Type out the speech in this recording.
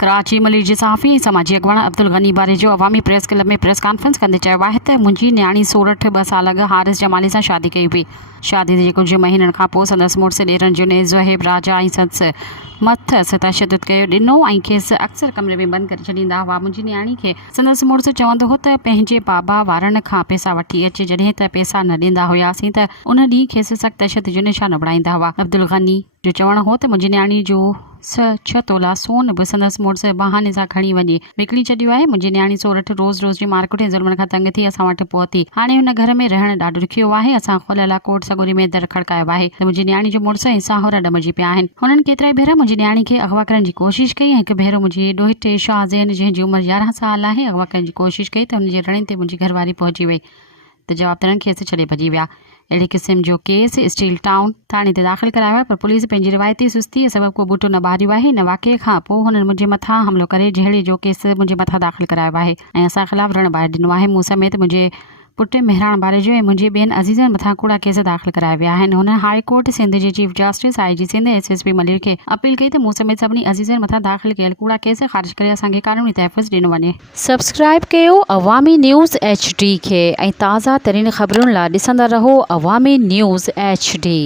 कराची मलिक जे सहाफ़ी ऐं समाजी अॻवान अब्दुल गनी बारे जो अवामी प्रेस क्लब में प्रेस कॉन्फ्रेंस कंदे चयो आहे त मुंहिंजी न्याणी सोरठ 2 साल अॻु हारिस जमाली सां शादी कई हुई। शादी जे कुझु महीननि खां पोइ संदसि मुड़ुसु ॾेरनि जुनेद ज़ुहैब राजा ऐं संदसि मथसि तशदुद कयो ॾिनो ऐं खेसि अक्सर कमरे में बंदि करे छॾींदा हुआ। मुंहिंजी न्याणी खे संदसि मुड़ुसु चवंदो हो त पंहिंजे बाबा वारनि खां पैसा वठी अचे, जॾहिं त पैसा न ॾींदा हुआसीं त उन ॾींहुं खेसि सख़्तु तशदुद जो निशानो बणाईंदा हुआ। अब्दुल गनी जो चवणु हो त मुंहिंजी न्याणी जो 6 तोला सोन बि संदसि मुड़ुसु बहाने सां खणी वञी विकिणी छॾियो आहे। मुंहिंजी न्याणी सोरठ रोज़ जी मारकुट ऐं ज़ुल्मनि खां तंग थी असां वटि पहुती। हाणे हुन घर में रहणु ॾाढो ॾुखियो आहे। असां खुलियल कोर्ट सगोरी में दर खड़कायो आहे त मुंहिंजी न्याणी जो मुड़ुसु ऐं साहुरा ॾमजी पिया आहिनि। हुननि केतिरा ई भेरा मुंहिंजी न्याणी खे अगवा करण जी कोशिशि कई ऐं हिकु भेरो मुंहिंजी ॾोहिटे शाहज़ैन जंहिंजी उमिरि 11 साल आहे अगवा करण जी कोशिशि कई त हुनजे रणे ते मुंहिंजी घरवारी पहुची वई त जवाबदारनि खेसि छॾे भॼी विया। अहिड़े क़िस्म जो केस स्टील टाउन थाणे ते दाख़िल करायो आहे, पर पुलिस पंहिंजी रिवायती सुस्ती सबबु को बूटो न ॿारियो आहे। इन वाक़िए खां पोइ हुननि मुंहिंजे मथां हमिलो करे जहिड़े जो केस मुंहिंजे मथां दाख़िल करायो आहे ऐं असां ख़िलाफ़ु रण ॿाहिरि ॾिनो आहे। मूं समेत मुंहिंजे पुटु मेहराण बारे जो ऐं मुंहिंजे ॿियनि अज़ीज़नि मथां कूड़ा केस दाख़िल कराया विया आहिनि। हुन हाई कोर्ट सिंध जे chief justice IG Sindh SSP Malik खे अपील कई त मूं समेत सभिनी अज़ीज़नि मथां दाख़िल कयल कूड़ा केस ख़ारिज करे असांखे क़ानूनी तहफ़्फ़ुज़ ॾिनो वञे। सब्सक्राइब कयो अवामी न्यूज़ HD खे ऐं ताज़ा तरीन ख़बरुनि लाइ ॾिसंदा रहो अवामी न्यूज़ HD।